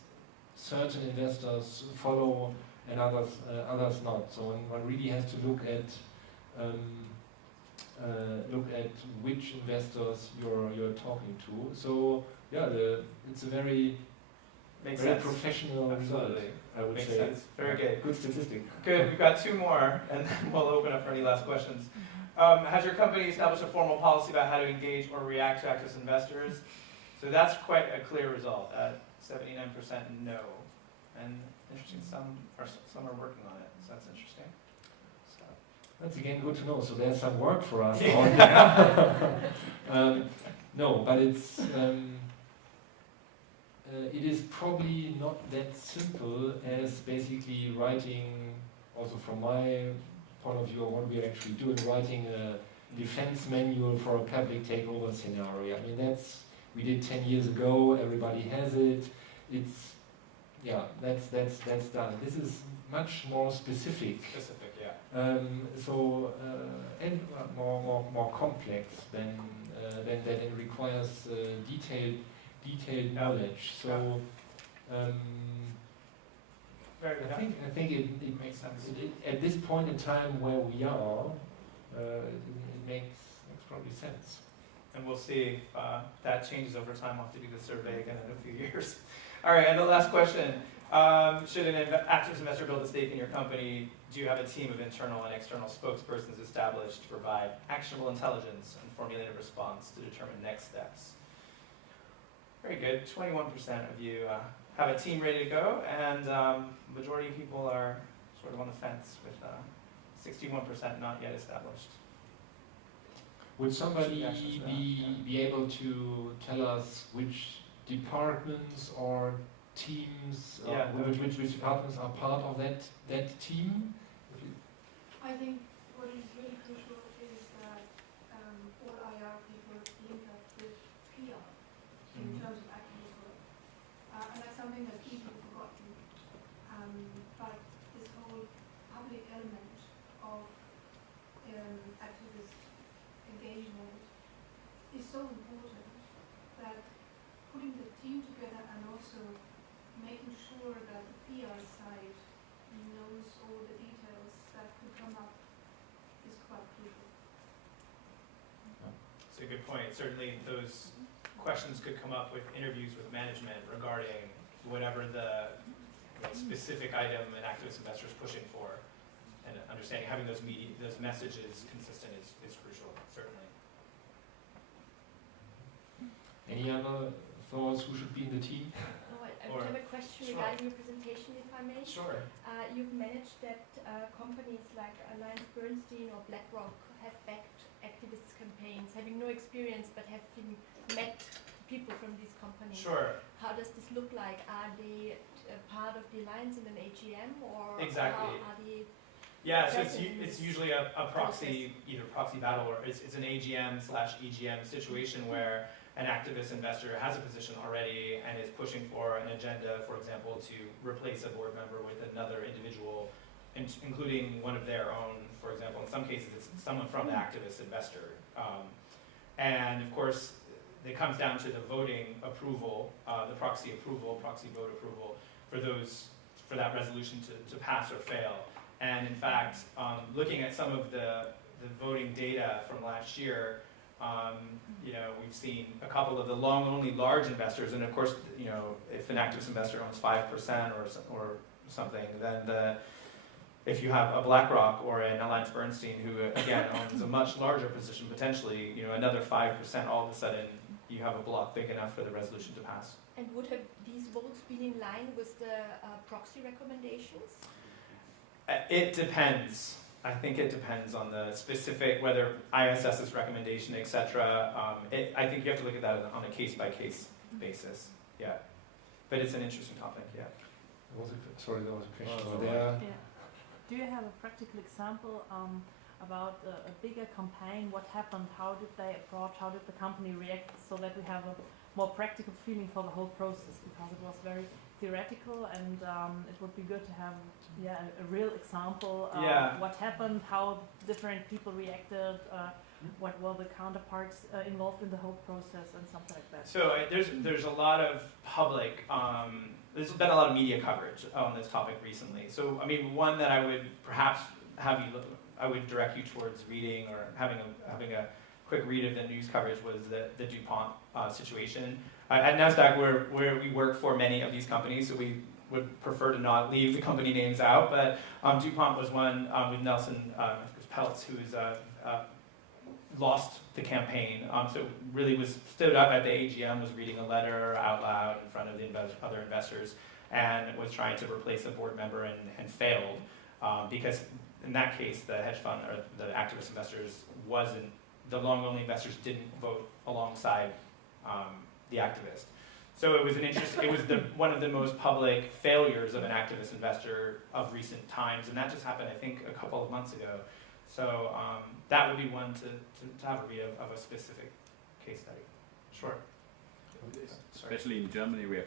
certain investors follow and others not. So one really has to look at which investors you're talking to. So yeah, it's a very Makes very sense. professional Absolutely. result, I would Makes say. sense. Very good. Good statistic. Good. We've got two more, and then we'll open up for any last questions. Has your company established a formal policy about how to engage or react to activist investors? So that's quite a clear result at 79% no. And interesting, some are working on it, so that's interesting. So. That's again good to know. So there's some work for us Yeah. out there. No, but it's it is probably not that simple as basically writing, also from my point of view, what we're actually doing, writing a defense manual for a public takeover scenario. I mean, we did 10 years ago, everybody has it. It's, yeah, that's done. This is much more specific. Specific, yeah. And more complex than that. It requires detailed knowledge. So Very good. I think it Makes sense. at this point in time where we are, it makes probably sense. And we'll see if that changes over time. We'll have to do the survey again in a few years. All right, and the last question. Should an activist investor build a stake in your company, do you have a team of internal and external spokespersons established to provide actionable intelligence and formulate a response to determine next steps? Very good. 21% of you have a team ready to go, and majority of people are sort of on the fence with 61% not yet established. Would somebody Reactions to be able to tell us which departments or teams, which departments are part of that team? I think what is really crucial is that all IR people link up with PR in terms of activist work. And that's something that's easily forgotten. But this whole public element of activist engagement is so important that putting the team together and also making sure that the PR side knows all the details that could come up is quite crucial. It's a good point. Certainly those questions could come up with interviews with management regarding whatever the specific item an activist investor is pushing for, and understanding, having those messages consistent is crucial, certainly. Any other thoughts who should be in the team? Oh, I Or- have a question Sure. regarding your presentation, if I may. Sure. You've managed that companies like Alliance Bernstein or BlackRock have backed activist campaigns, having no experience but have met people from these companies. Sure. How does this look like? Are they part of the alliance in an AGM, or Exactly. how are they? Yeah, so it's Presidents. usually a proxy, either proxy battle or it's an AGM/EGM situation where an activist investor has a position already and is pushing for an agenda, for example, to replace a board member with another individual, including one of their own. For example, in some cases, it's someone from the activist investor. And of course, it comes down to the voting approval, the proxy vote approval for that resolution to pass or fail. And in fact, looking at some of the voting data from last year, we've seen a couple of the long-only large investors, and of course, if an activist investor owns 5% or something, then if you have a BlackRock or an Alliance Bernstein who again owns a much larger position, potentially, another 5%, all of a sudden you have a block big enough for the resolution to pass. And would have these votes been in line with the proxy recommendations? It depends. I think it depends on the specific, whether ISS's recommendation, etc. I think you have to look at that on a case-by-case basis. Yeah, but it's an interesting topic. Yeah. There was a question over Yeah. there. Do you have a practical example about a bigger campaign? What happened? How did they approach? How did the company react? So that we have a more practical feeling for the whole process, because it was very theoretical, and it would be good to have a real example of what happened, how different people reacted, what were the counterparts involved in the whole process, and something like that. So there's a lot of public. There's been a lot of media coverage on this topic recently. So I mean, one that I would perhaps have you look, I would direct you towards reading or having a quick read of the news coverage was the DuPont situation. At Nasdaq, we work for many of these companies, so we would prefer to not leave the company names out. But DuPont was one with Nelson Peltz, who's lost the campaign. So really was stood up at the AGM, was reading a letter out loud in front of the other investors, and was trying to replace a board member and failed because in that case the hedge fund or the activist investors the long-only investors didn't vote alongside the activist. So it was one of the most public failures of an activist investor of recent times, and that just happened, I think, a couple of months ago. So that would be one to have a read of a specific case study. Sure. Especially in Germany, we have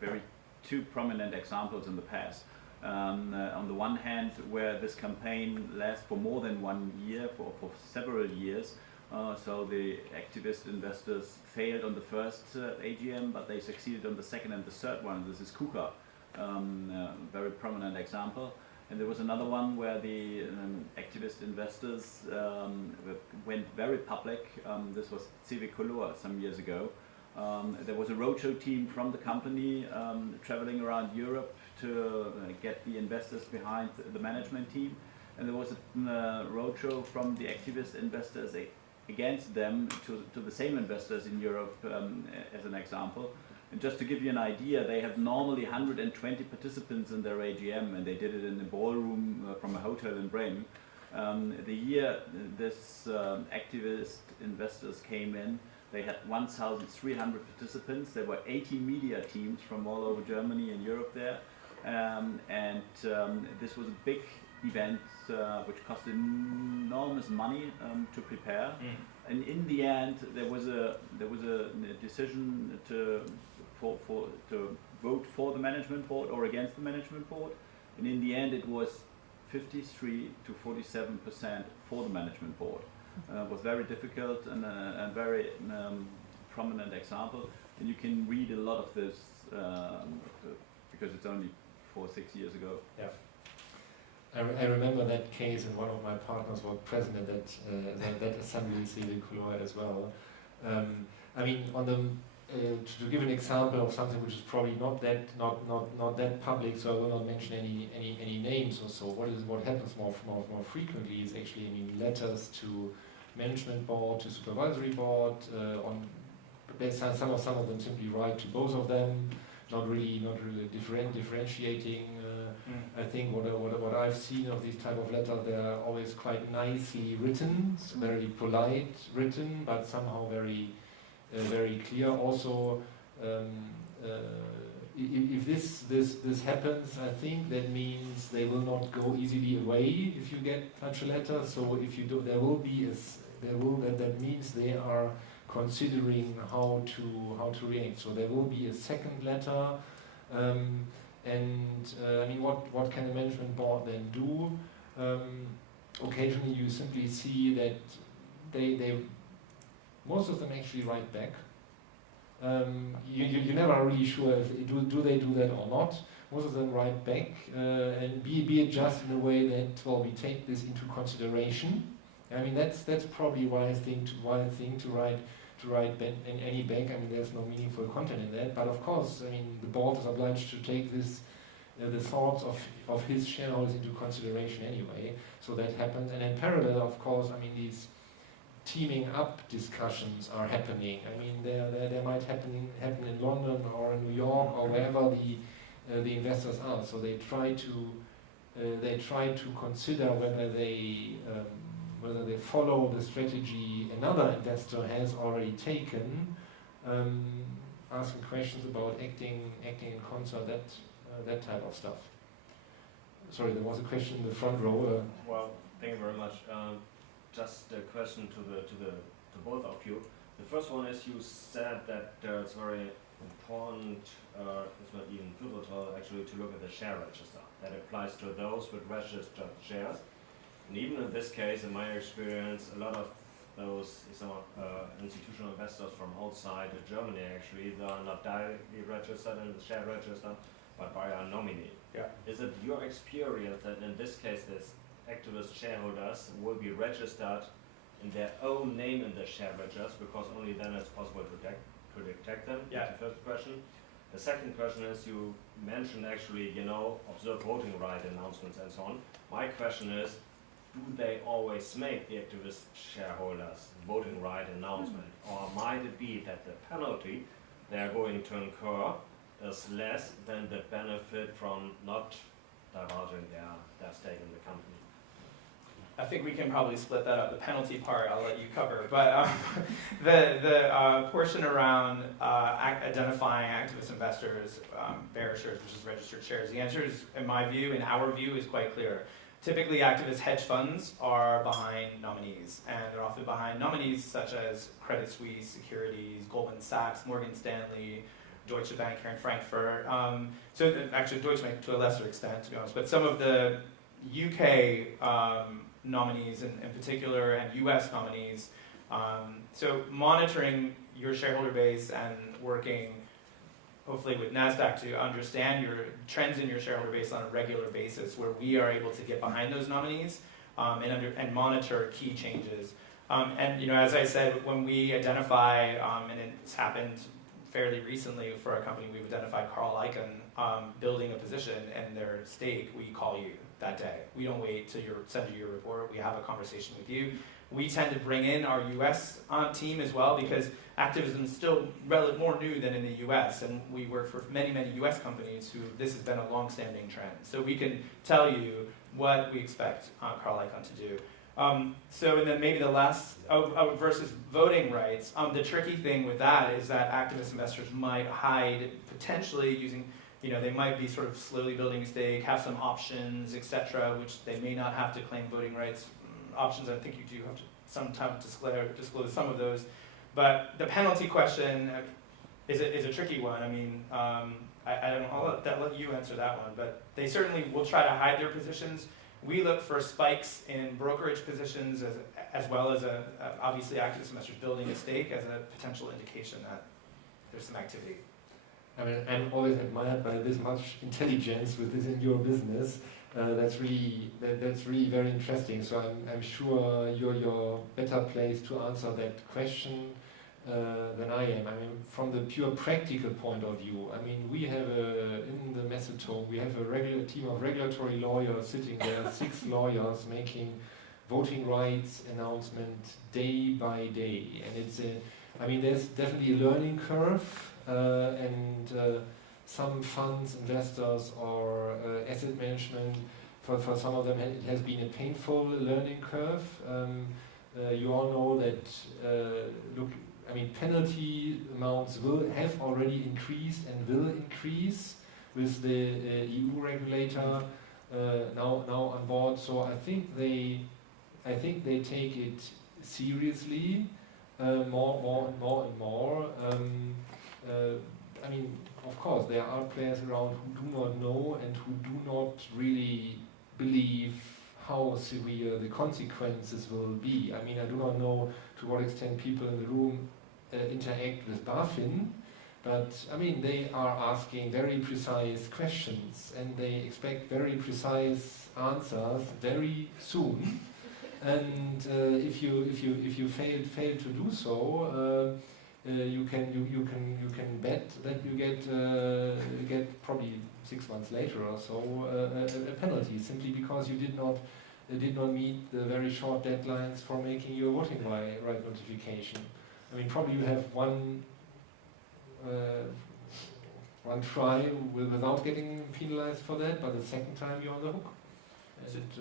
very two prominent examples in the past. On the one hand, where this campaign lasts for more than 1 year, for several years. So the activist investors failed on the first AGM, but they succeeded on the second and the third one. This is KUKA, very prominent example. And there was another one where the activist investors went very public. This was Civic Color some years ago. There was a roadshow team from the company traveling around Europe to get the investors behind the management team. And there was a roadshow from the activist investors against them to the same investors in Europe, as an example. And just to give you an idea, they have normally 120 participants in their AGM, and they did it in a ballroom from a hotel in Bremen. The year this activist investors came in, they had 1,300 participants. There were 80 media teams from all over Germany and Europe there. This was a big event which cost enormous money to prepare. And in the end, there was a decision to vote for the management board or against the management board. And in the end, it was 53 to 47% for the management board. It was very difficult and a very prominent example. And you can read a lot of this because it's only 4 or 6 years ago. Yeah. I remember that case, and one of my partners was present at that assembly in Civic Color as well. I mean, on the to give an example of something which is probably not that public, so I will not mention any names or so. What happens more frequently is actually, I mean, letters to management board, to supervisory board. Some of them simply write to both of them, not really differentiating. I think what I've seen of these type of letters, they are always quite nicely written, very polite written, but somehow very clear. Also, if this happens, I think that means they will not go easily away if you get such a letter. So if you do, that means they are considering how to react. So there will be a second letter. I mean, what can the management board then do? Occasionally, you simply see that they most of them actually write back. You're never really sure if do they do that or not. Most of them write back, and be it just in a way that, well, we take this into consideration. I mean, that's probably wise thing to write in any bank. I mean, there's no meaningful content in that. But of course, I mean, the board is obliged to take this the thoughts of his shareholders into consideration anyway. So that happens, and in parallel, of course, I mean, these teaming up discussions are happening. I mean, they might happen in London or in New York or wherever the investors are. So they try to consider whether they follow the strategy another investor has already taken, asking questions about acting in concert, that type of stuff. Sorry, there was a question in the front row. Well, thank you very much. Just a question to both of you. The first one is, you said that it's very important, if not even pivotal, actually, to look at the share register. That applies to those with registered shares. And even in this case, in my experience, a lot of those institutional investors from outside of Germany, actually, they are not directly registered in the share register, but by a nominee. Yeah. Is it your experience that in this case, this activist shareholders will be registered in their own name in the share register, because only then it's possible to to detect them? Yeah. That's the first question. The second question is, you mentioned actually, observe voting right announcements and so on. My question is, do they always make the activist shareholders voting right announcement? Or might it be that the penalty they are going to incur is less than the benefit from not divulging their stake in the company? I think we can probably split that up. The penalty part I'll let you cover, but the portion around identifying activist investors, bearer shares versus registered shares, the answer is, in my view, in our view, is quite clear. Typically, activist hedge funds are behind nominees, and they're often behind nominees such as Credit Suisse, Securities, Goldman Sachs, Morgan Stanley, Deutsche Bank here in Frankfurt. Actually, Deutsche Bank to a lesser extent, to be honest, but some of the UK nominees in particular, and US nominees. So monitoring your shareholder base and working hopefully with Nasdaq to understand your trends in your shareholder base on a regular basis, where we are able to get behind those nominees and monitor key changes. And as I said, when we identify, and it's happened fairly recently for a company, we've identified Carl Icahn building a position and their stake, we call you that day. We don't wait till send you your report. We have a conversation with you. We tend to bring in our US team as well, because activism is still more new than in the US, and we work for many, many US companies who this has been a long-standing trend. So we can tell you what we expect Carl Icahn to do. And then maybe the last, versus voting rights, the tricky thing with that is that activist investors might hide, potentially using, they might be sort of slowly building a stake, have some options, etc., which they may not have to claim voting rights. Options, I think you do have to sometimes disclose some of those. But the penalty question is a tricky one. I mean, I don't know, I'll let you answer that one, but they certainly will try to hide their positions. We look for spikes in brokerage positions as well as obviously activist investors building a stake as a potential indication that there's some activity. I mean, I'm always admired by this much intelligence within your business. That's really very interesting. So I'm sure you're better placed to answer that question than I am. I mean, from the pure practical point of view, I mean, we have in the Messetome, we have a team of regulatory lawyers sitting there, 6 lawyers making voting rights announcement day by day, and there's definitely a learning curve, and some funds, investors, or asset management, for some of them it has been a painful learning curve. You all know that, penalty amounts have already increased and will increase with the EU regulator now on board. So I think they take it seriously more and more. Of course, there are players around who do not know and who do not really believe how severe the consequences will be. I mean, I do not know to what extent people in the room interact with BaFin, but they are asking very precise questions and they expect very precise answers very soon. And if you fail to do so, you can bet that you get probably 6 months later or so a penalty, simply because you did not meet the very short deadlines for making your voting right notification. I mean, probably you have one try without getting penalized for that, but the second time you're on the hook.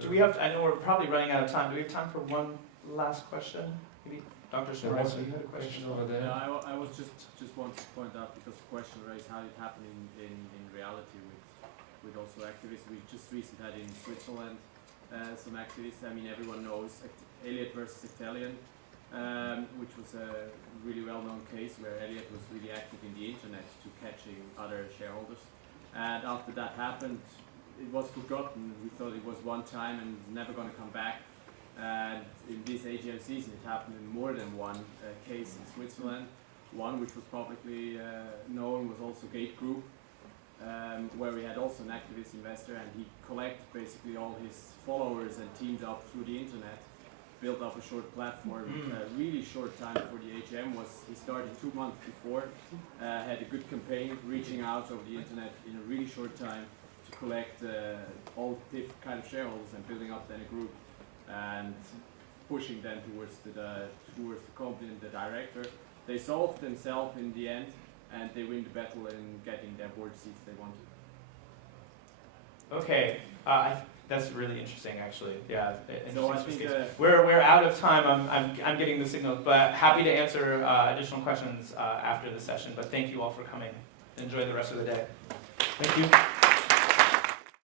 Do we have? I know we're probably running out of time. Do we have time for one last question? Maybe Dr. Sorrell, you had a question over there. Yeah, I was just want to point out, because the question raised how it happened in reality with also activists. We just recently had in Switzerland some activists. I mean, everyone knows Elliott versus Italian, which was a really well-known case where Elliott was really active in the internet to catching other shareholders. And after that happened, it was forgotten. We thought it was one time and never going to come back. And in this AGM season, it happened in more than one case in Switzerland. One which was publicly known was also Gate Group, where we had also an activist investor, and he collected basically all his followers and teamed up through the internet. built up a short platform, really short time for the AGM. He started 2 months before, had a good campaign, reaching out over the internet in a really short time to collect all different kind of shareholders and building up then a group and pushing them towards the company and the director. They solved themselves in the end, and they win the battle in getting their board seats they wanted. Okay, that's really interesting, actually. Yeah, So I interesting think case. We're out of time. I'm getting the signal, but happy to answer additional questions after the session. But thank you all for coming. Enjoy the rest of the day. Thank you.